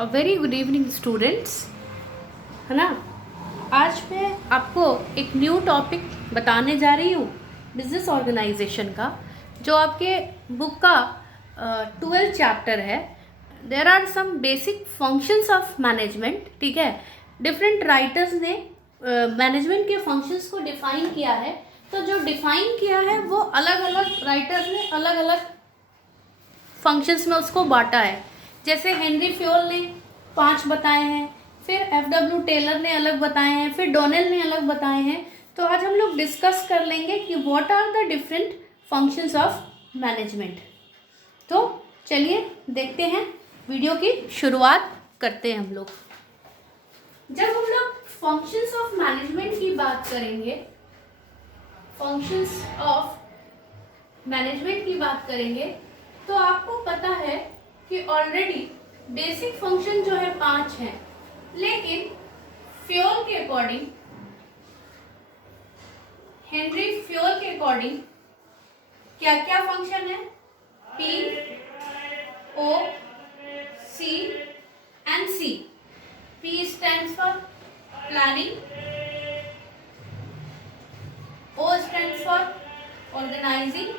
A very good evening students, है ना। आज मैं आपको एक न्यू टॉपिक बताने जा रही हूँ बिजनेस ऑर्गेनाइजेशन का, जो आपके बुक का 12th चैप्टर है। There are some basic functions of management. ठीक है, डिफरेंट राइटर्स ने मैनेजमेंट के फंक्शंस को डिफाइन किया है। तो जो डिफाइन किया है वो अलग अलग राइटर्स ने अलग अलग फंक्शंस में उसको बांटा है। जैसे हेनरी फ्योल ने 5 बताए हैं, फिर FW टेलर ने अलग बताए हैं, फिर डोनेल ने अलग बताए हैं। तो आज हम लोग डिस्कस कर लेंगे कि what are the different functions of management. तो चलिए देखते हैं, वीडियो की शुरुआत करते हैं हम लोग। जब हम लोग फंक्शंस ऑफ मैनेजमेंट की बात करेंगे, फंक्शंस ऑफ मैनेजमेंट की बात करेंगे, तो आपको पता है कि ऑलरेडी बेसिक फंक्शन जो है 5 हैं, लेकिन फ्योल के अकॉर्डिंग, हेनरी फ्योल के अकॉर्डिंग क्या क्या फंक्शन है? P, O, C and C. P stands for planning, O stands for organizing,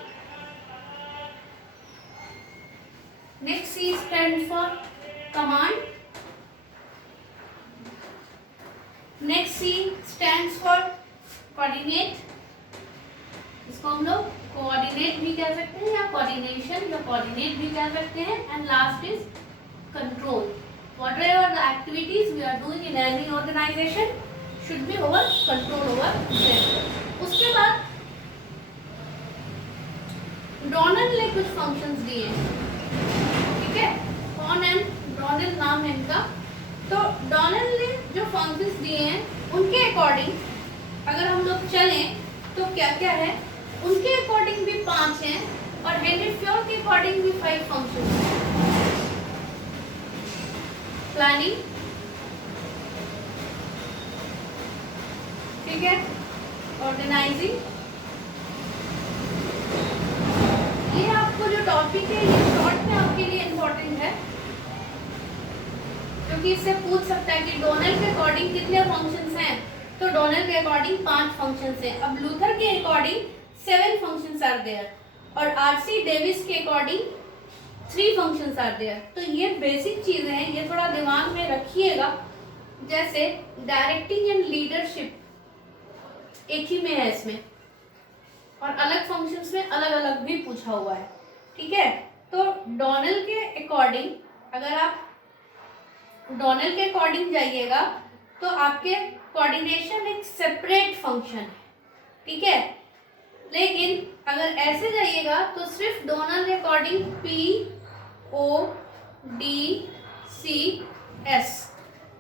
next C stands for command, next C stands for coordinate, इसको हम लोग कोऑर्डिनेट भी कह सकते हैं या कोऑर्डिनेशन या कोऑर्डिनेट भी कह सकते हैं। And last is control. Whatever the activities we are doing in any organisation should be over control over them. उसके बाद डोनेल ने कुछ फंक्शंस दिए हैं, ठीक है, कॉन एंड डोनेल नाम है इनका। तो डोनेल ने जो फंक्शंस दिए हैं उनके अकॉर्डिंग अगर हम लोग चलें तो क्या क्या है, उनके अकॉर्डिंग भी 5 हैं और हेनरी फ्योल के अकॉर्डिंग भी 5 फंक्शंस हैं। प्लानिंग, ठीक है, ऑर्गेनाइजिंग। ये आपको जो टॉपिक है ये शॉर्ट में आपके लिए इम्पोर्टेंट है, क्योंकि इससे पूछ सकता है कि डोनेल के अकॉर्डिंग कितने फंक्शंस हैं। तो डोनेल के अकॉर्डिंग 5 फंक्शंस हैं। अब लूथर के अकॉर्डिंग 7 फंक्शंस आर देयर और आरसी डेविस के अकॉर्डिंग 3 फंक्शंस आर देयर। तो ये बेसिक चीजें हैं, ये थोड़ा दिमाग में रखिएगा। जैसे डायरेक्टिंग एंड लीडरशिप एक ही में है इसमें, और अलग फंक्शंस में अलग अलग भी पूछा हुआ है, ठीक है। तो डोनेल के अकॉर्डिंग अगर आप डोनेल के अकॉर्डिंग जाइएगा तो आपके कोऑर्डिनेशन एक सेपरेट फंक्शन है, ठीक है। लेकिन अगर ऐसे जाइएगा तो सिर्फ डोनेल के according P, O, D, C, S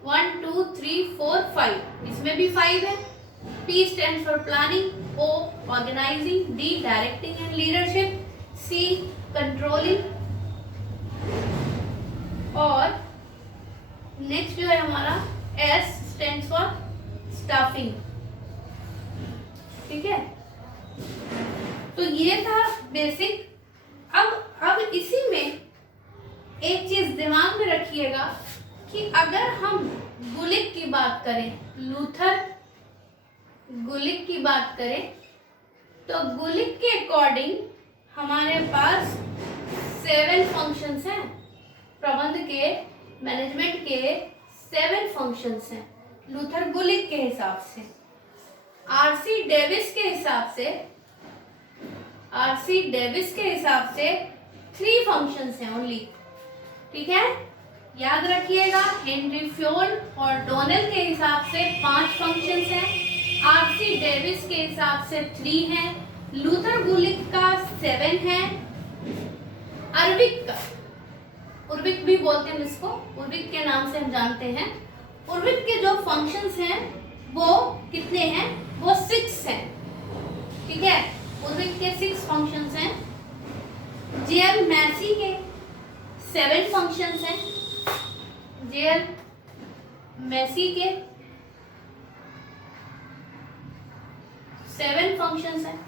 1 2 3 4 5, इसमें भी 5 है। P stands for planning, O organizing, D directing and leadership, C controlling, और नेक्स्ट जो है हमारा S stands for staffing, ठीक है। तो ये था बेसिक। अब इसी में एक चीज दिमाग में रखिएगा कि अगर हम गुलिक की बात करें, लूथर गुलिक की बात करें, तो गुलिक के अकॉर्डिंग हमारे पास 7 फंक्शंस हैं। प्रबंध के, मैनेजमेंट के 7 फंक्शंस हैं लूथर गुलिक के हिसाब से। आरसी डेविस के हिसाब से, आरसी डेविस के हिसाब से 3 फंक्शंस हैं ओनली, ठीक है। याद रखिएगा, हेनरी फ्योल और डोनेल के हिसाब से 5 फंक्शंस हैं, आरसी डेविस के हिसाब से 3 हैं, लूथर गुलिक का 7 है, अर्विक का, उर्विक भी बोलते हैं इसको, उर्विक के नाम से हम जानते हैं। उर्विक के जो फंक्शंस हैं वो कितने हैं? वो 6 हैं, ठीक है। उर्विक के 6 फंक्शंस हैं। जेएल मैसी के 7 फंक्शंस हैं। जेएल मैसी के 7 फंक्शंस हैं,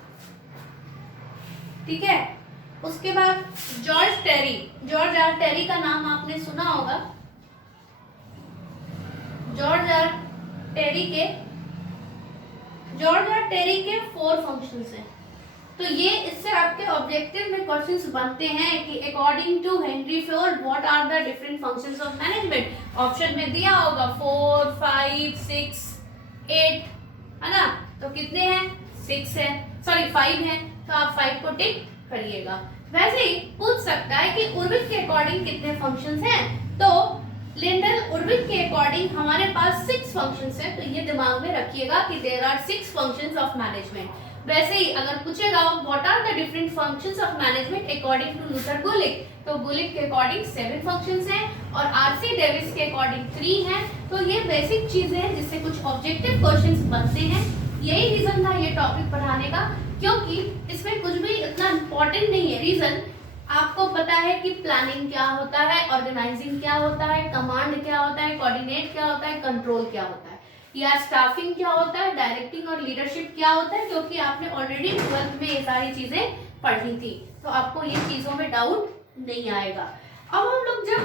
ठीक है। उसके बाद जॉर्ज आर टेरी का नाम आपने सुना होगा। जॉर्ज आर टेरी के 4 फंक्शंस हैं। तो ये इससे आपके ऑब्जेक्टिव में क्वेश्चंस बनते हैं कि according to Henri Fayol what are the different functions of management. Option में दिया होगा 4, 5, 6, 8, है ना। तो कितने हैं? 6 है, सॉरी 5 है, तो आप 5 को टिक करिएगा। वैसे ही पूछ सकता है कि उर्विक के अकॉर्डिंग कितने फंक्शंस हैं। तो लिंडल उर्विक के अकॉर्डिंग हमारे पास 6 फंक्शंस हैं। तो ये दिमाग में रखिएगा कि there are 6 functions of management. वैसे ही अगर पूछेगा what are the different functions of management according to Luther Gulick, तो गुलिक के अकॉर्डिंग 7 फंक्शंस हैं और आरसी डेविस के अकॉर्डिंग 3 हैं। तो ये बेसिक चीजें हैं जिससे कुछ ऑब्जेक्टिव क्वेश्चंस बनते हैं। यही रीजन था ये टॉपिक पढ़ाने का, क्योंकि इसमें कुछ भी इतना इम्पोर्टेंट नहीं है। रीजन आपको पता है कि प्लानिंग क्या होता है, ऑर्गेनाइजिंग क्या होता है, कमांड क्या होता है, कोऑर्डिनेट क्या होता है, कंट्रोल क्या होता है, या स्टाफिंग क्या होता है, डायरेक्टिंग और लीडरशिप क्या होता है, क्योंकि आपने ऑलरेडी 12th में ये सारी चीजें पढ़ी थी। तो आपको ये चीजों में डाउट नहीं आएगा। अब हम लोग जब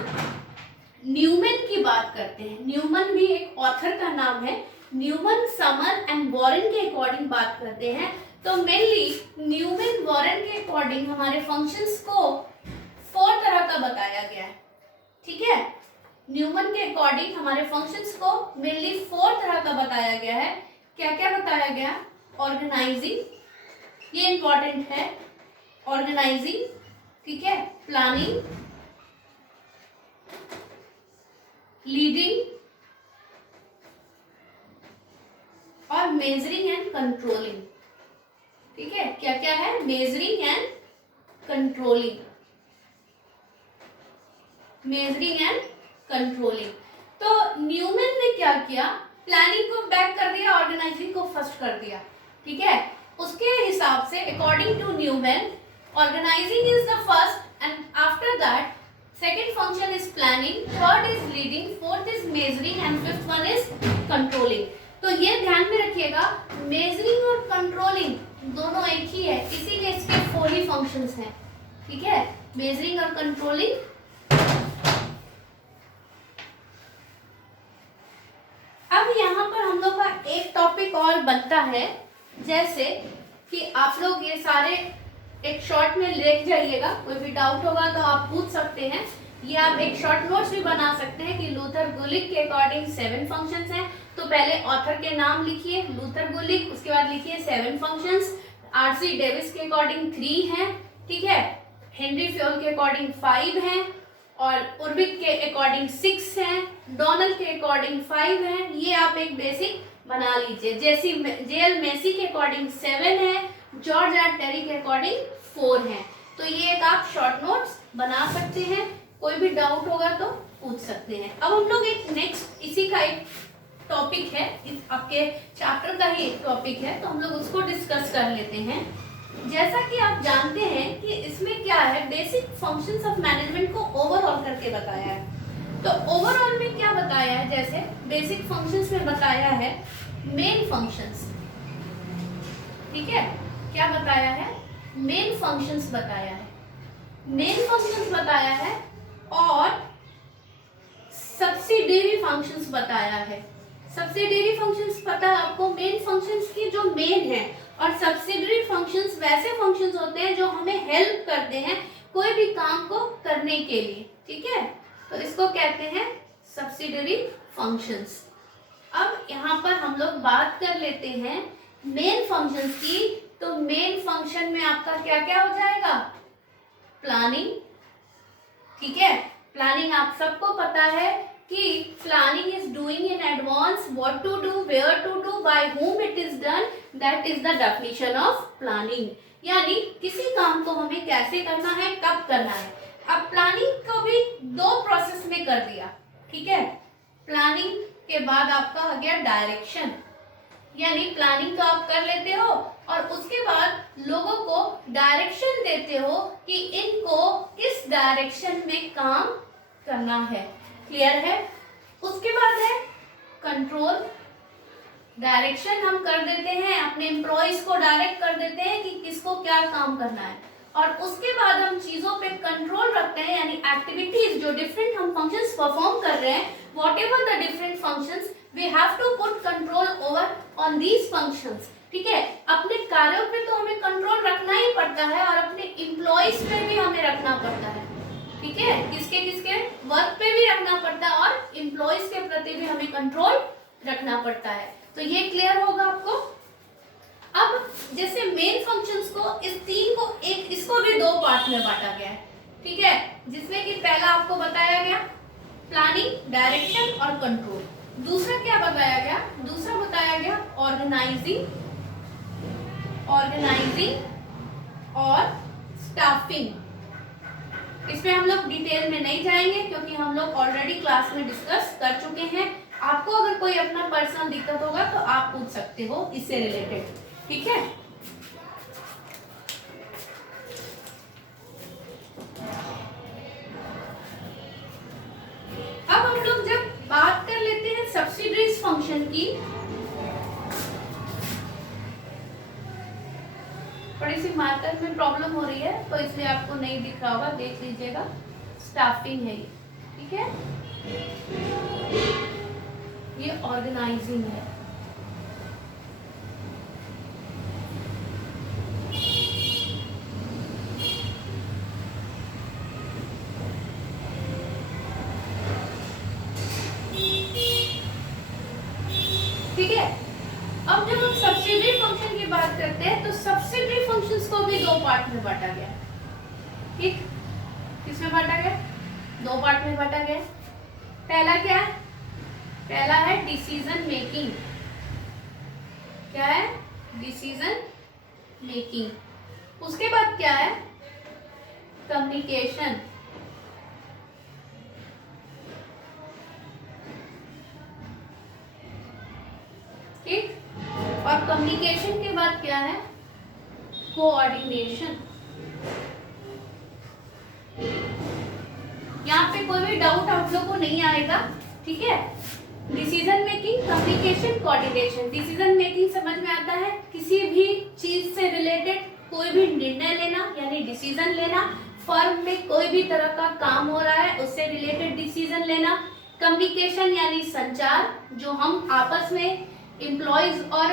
न्यूमैन की बात करते हैं, न्यूमैन भी एक ऑथर का नाम है, न्यूमैन, समर एंड वॉरेन के अकॉर्डिंग बात करते हैं। तो मेनली न्यूमैन वॉरेन के अकॉर्डिंग हमारे फंक्शंस को 4 तरह का बताया गया है। ठीक है, न्यूमैन के अकॉर्डिंग हमारे फंक्शंस को मेनली 4 तरह का बताया गया है। क्या क्या बताया गया? ऑर्गेनाइजिंग, ये इंपॉर्टेंट है, ऑर्गेनाइजिंग, ठीक है, प्लानिंग, लीडिंग और मेजरिंग एंड कंट्रोलिंग। ठीक है, क्या क्या है? Measuring and controlling, measuring and controlling. तो न्यूमैन ने क्या किया? प्लानिंग को बैक कर दिया, ऑर्गेनाइजिंग को फर्स्ट कर दिया। ठीक है, उसके हिसाब से according to Newman organising is the first and after that second function is planning, third is leading, fourth is measuring and fifth one is controlling. तो ये ध्यान में रखिएगा, मेजरिंग और कंट्रोलिंग दोनों एक ही है, इसीलिए इसके 4 ही फंक्शंस हैं। ठीक है, मेजरिंग और कंट्रोलिंग। अब यहाँ पर हम लोग का एक टॉपिक और बनता है, जैसे कि आप लोग ये सारे एक शॉर्ट में लिख जाइएगा, कोई भी डाउट होगा तो आप पूछ सकते हैं। ये आप एक शॉर्ट नोट्स भी बना सकते हैं कि लूथर गुलिक के अकॉर्डिंग 7 फंक्शंस हैं। तो पहले ऑथर के नाम लिखिए, लूथर गुलिक, उसके बाद लिखिए 7 फंक्शंस। आरसी डेविस के अकॉर्डिंग 3 हैं, ठीक है, हेनरी फ्योल के अकॉर्डिंग 5 हैं और उर्विक के अकॉर्डिंग 6 हैं, डोनल के अकॉर्डिंग 5 हैं। ये आप एक बेसिक बना लीजिए। जैसी जेएल मेसी के अकॉर्डिंग 7 है, जॉर्ज आर टेरी के अकॉर्डिंग 4 हैं। तो ये एक आप शॉर्ट नोट्स बना सकते हैं, कोई भी डाउट होगा तो पूछ सकते हैं। अब हम लोग एक नेक्स्ट इसी का एक टॉपिक है, इस आपके चैप्टर का ही एक टॉपिक है, तो हम लोग उसको डिस्कस कर लेते हैं। जैसा कि आप जानते हैं कि इसमें क्या है, बेसिक फंक्शंस ऑफ मैनेजमेंट को ओवरऑल करके बताया है। तो ओवरऑल में क्या बताया है? जैसे बेसिक फंक्शंस में बताया है मेन फंक्शंस, ठीक है, क्या बताया है? मेन फंक्शंस बताया है, मेन फंक्शंस बताया है और सब्सिडियरी फंक्शंस बताया है। सब्सिडियरी फंक्शंस पता है आपको, मेन फंक्शंस की जो मेन है, और सब्सिडियरी फंक्शंस वैसे फंक्शंस होते हैं जो हमें हेल्प करते हैं कोई भी काम को करने के लिए। ठीक है, तो इसको कहते हैं सब्सिडियरी फंक्शंस। अब यहाँ पर हम लोग बात कर लेते हैं मेन फंक्शंस की। तो मेन फंक्शन में आपका क्या क्या हो जाएगा? प्लानिंग, ठीक है, प्लानिंग आप सबको पता है कि planning is doing in advance what to do, where to do, by whom it is done, that is the definition of planning. यानी किसी काम को हमें कैसे करना है, कब करना है। अब प्लानिंग को भी 2 प्रोसेस में कर दिया, ठीक है। प्लानिंग के बाद आपका आ गया डायरेक्शन, यानी प्लानिंग तो आप कर लेते हो और उसके बाद लोगों को डायरेक्शन देते हो कि इनको किस डायरेक्शन में काम करना है। क्लियर है? उसके बाद है कंट्रोल। डायरेक्शन हम कर देते हैं, अपने एम्प्लॉइज को डायरेक्ट कर देते हैं कि किसको क्या काम करना है, और उसके बाद हम चीजों पे कंट्रोल रखते हैं, यानी एक्टिविटीज जो डिफरेंट हम फंक्शंस परफॉर्म कर रहे हैं, whatever the different functions, we have to put control over on these functions. ठीक है, अपने कार्यों पे तो हमें कंट्रोल रखना ही पड़ता है और अपने एम्प्लॉइज पे भी हमें रखना पड़ता है। ठीक है, किसके किसके वर्क पे भी रखना पड़ता है और एम्प्लॉइज के प्रति भी हमें कंट्रोल रखना पड़ता है। तो ये क्लियर होगा आपको। अब जैसे मेन फंक्शंस को इस तीन को एक इसको भी दो पार्ट में बांटा गया है। ठीक है, जिसमें कि पहला आपको बताया गया प्लानिंग, डायरेक्शन और कंट्रोल। दूसरा क्या बताया गया? दूसरा बताया गया ऑर्गेनाइजिंग और स्टाफिंग। इसमें हम लोग डिटेल में नहीं जाएंगे क्योंकि हम लोग ऑलरेडी क्लास में डिस्कस कर चुके हैं। आपको अगर कोई अपना पर्सनल दिक्कत होगा तो आप पूछ सकते हो इससे रिलेटेड। ठीक है, अब हम लोग जब बात कर लेते हैं सब्सिडरीज फंक्शन की, थोड़ी सी मार्कर में प्रॉब्लम हो रही है तो इसलिए आपको नहीं दिख रहा होगा, देख लीजिएगा। स्टाफिंग है ये, ठीक है, ये ऑर्गेनाइजिंग है। ठीक है, अब जब हम सब्सिडरी फंक्शन की बात करते हैं तो सब्सिडरी फंक्शंस को भी दो पार्ट में बांटा गया। ठीक, किसमें बांटा गया? दो पार्ट में बांटा गया। पहला क्या है? पहला है डिसीजन मेकिंग। क्या है? Decision making. उसके बाद क्या है? कम्युनिकेशन। ठीक, और कम्युनिकेशन के बाद क्या है? कोऑर्डिनेशन। यहाँ पे कोई भी डाउट आप लोग को नहीं आएगा। ठीक है, decision making, communication, coordination. Decision making समझ में आता है किसी भी चीज से रिलेटेड कोई भी निर्णय लेना यानी डिसीजन लेना। फर्म में कोई भी तरह का काम हो रहा है उससे रिलेटेड डिसीजन लेना। कम्युनिकेशन यानी संचार, जो हम आपस में एम्प्लॉयज और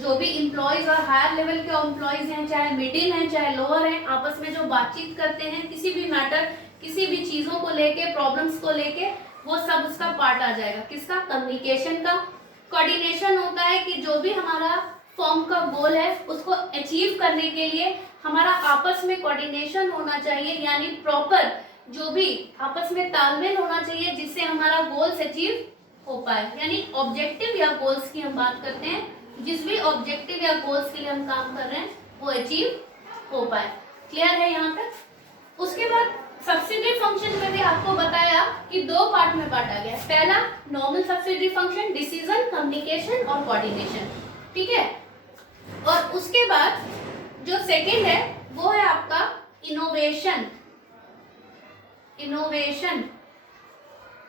जो भी एम्प्लॉयज और हायर लेवल के एम्प्लॉयज हैं, चाहे मिडिल हैं चाहे लोअर हैं, आपस में जो बातचीत करते हैं किसी भी मैटर, किसी भी चीजों को लेके, प्रॉब्लम्स को लेके, वो सब उसका पार्ट आ जाएगा। किसका? कम्युनिकेशन का। कोऑर्डिनेशन होता है कि जो भी हमारा फॉर्म का गोल है उसको अचीव करने के लिए हमारा आपस में कोऑर्डिनेशन होना चाहिए, यानी प्रॉपर जो भी आपस में तालमेल होना चाहिए जिससे हमारा गोल्स अचीव हो पाए। यानी ऑब्जेक्टिव या गोल्स की हम बात करते हैं, जिस भी ऑब्जेक्टिव या गोल्स के लिए हम काम कर रहे हैं वो अचीव हो पाए। क्लियर है यहाँ तक? उसके बाद सब्सिडरी फंक्शन में भी आपको बताया कि दो पार्ट में बांटा गया। पहला normal subsidiary function, decision, communication और कोऑर्डिनेशन। ठीक है, और उसके बाद जो सेकंड है वो है आपका इनोवेशन।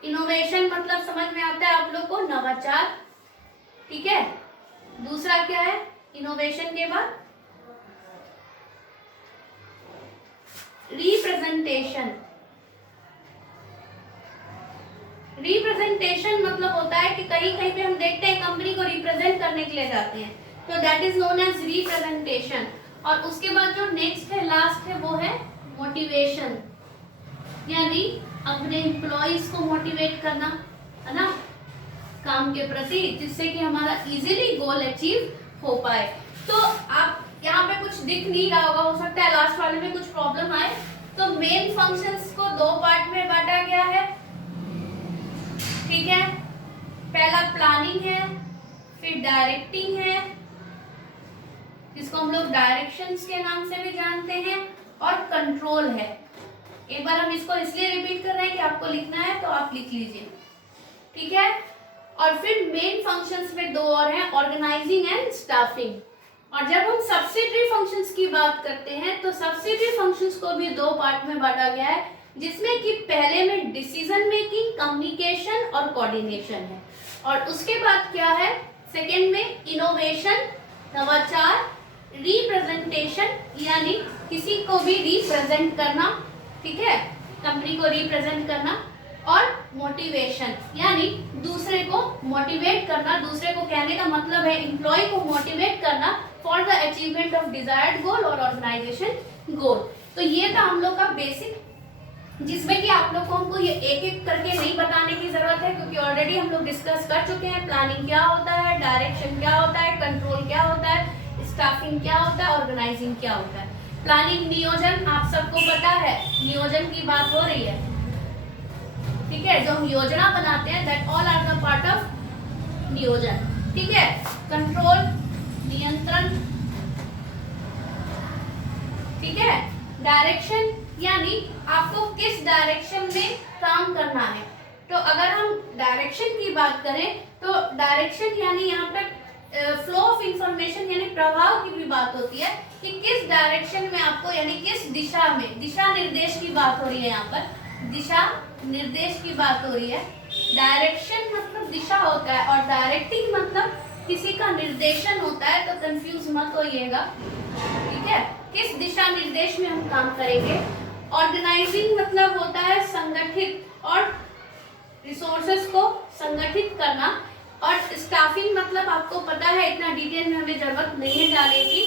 इनोवेशन मतलब समझ में आता है आप लोग को? नवाचार। ठीक है, दूसरा क्या है इनोवेशन के बाद? रिप्रेजेंटेशन। रिप्रेजेंटेशन मतलब होता है कि कहीं कहीं पे हम देखते हैं कंपनी को रिप्रेजेंट करने के लिए जाते हैं, तो that is known as representation. और उसके बाद जो नेक्स्ट है, लास्ट है, वो है मोटिवेशन, यानी अपने एम्प्लॉइज को मोटिवेट करना, है ना, काम के प्रति, जिससे कि हमारा इजीली गोल अचीव हो पाए। तो आप यहाँ पे कुछ दिख नहीं रहा होगा, हो सकता है लास्ट वाले में कुछ प्रॉब्लम आए। तो मेन फंक्शंस को दो पार्ट में बांटा गया है। ठीक है, पहला प्लानिंग है, फिर डायरेक्टिंग है, जिसको हम लोग डायरेक्शंस के नाम से भी जानते हैं, और कंट्रोल है। एक बार हम इसको इसलिए रिपीट कर रहे हैं कि आपको लिखना है तो आप लिख लीजिए। ठीक है, और फिर मेन फंक्शंस में दो और हैं, ऑर्गेनाइजिंग एंड स्टाफिंग। और जब हम सब्सिडरी फंक्शंस की बात करते हैं तो सब्सिडरी फंक्शंस को भी दो पार्ट में बांटा गया है, जिसमें कि पहले में डिसीजन मेकिंग, कम्युनिकेशन और कोऑर्डिनेशन है, और उसके बाद क्या है सेकेंड में इनोवेशन, नवाचार, रिप्रेजेंटेशन यानी किसी को भी रिप्रेजेंट करना। ठीक है, कंपनी को रिप्रेजेंट करना, और मोटिवेशन, यानी दूसरे को मोटिवेट करना, दूसरे को कहने का मतलब है एम्प्लॉय को मोटिवेट करना for the achievement of desired goal और ऑर्गेनाइजेशन गोल। तो ये था हम लोग का बेसिक, जिसमें कि आप लोगों को ये एक एक करके नहीं बताने की जरूरत है, क्योंकि ऑलरेडी हम लोग डिस्कस कर चुके हैं। प्लानिंग क्या होता है, डायरेक्शन क्या होता है, कंट्रोल क्या होता है, स्टाफिंग क्या होता है, ऑर्गेनाइजिंग क्या होता है। प्लानिंग नियोजन आप सबको पता है, नियोजन की बात हो रही है, ठीक है, जो हम योजना बनाते हैं that all are the part of नियोजन, ठीक है। कंट्रोल नियंत्रण, ठीक है। डायरेक्शन यानी आपको किस डायरेक्शन में काम करना है। तो अगर हम डायरेक्शन की बात करें तो डायरेक्शन यानी यहाँ पे फ्लो ऑफ इंफॉर्मेशन यानी प्रवाह की भी बात होती है कि किस डायरेक्शन में आपको, यानी किस दिशा में, दिशा निर्देश की बात हो रही है, यहाँ पर दिशा निर्देश की बात हो रही है। डायरेक्शन मतलब दिशा होता है और डायरेक्टिंग मतलब किसी का निर्देशन होता है, तो कंफ्यूज मत होइएगा, ठीक है। किस दिशा निर्देश में हम काम करेंगे। ऑर्गेनाइजिंग मतलब होता है संगठित और रिसोर्सेस को संगठित करना, और स्टाफिंग मतलब आपको पता है, इतना डिटेल में हमें जरूरत नहीं है जाने की।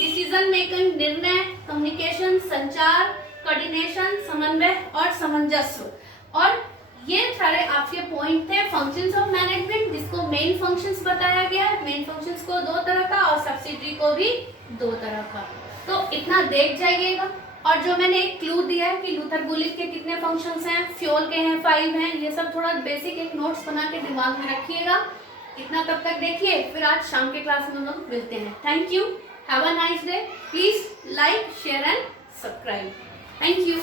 डिसीजन मेकिंग, निर्णय, कम्युनिकेशन, संचार, कोऑर्डिनेशन, समन्वय और सामंजस्य। और ये सारे आपके पॉइंट थे फंक्शंस ऑफ मैनेजमेंट, जिसको मेन फंक्शंस बताया गया है। मेन फंक्शंस को दो तरह का और सब्सिडरी को भी दो तरह का, तो इतना देख जाइएगा। और जो मैंने एक क्लू दिया है कि लूथर गुलिक के कितने फंक्शंस हैं, फ्यूल के हैं 5 हैं, ये सब थोड़ा बेसिक एक नोट्स बना के दिमाग में रखिएगा। इतना तब तक देखिए, फिर आज शाम के क्लास में हम लोग मिलते हैं। Thank you, have a nice day. Please like, share and subscribe. Thank you.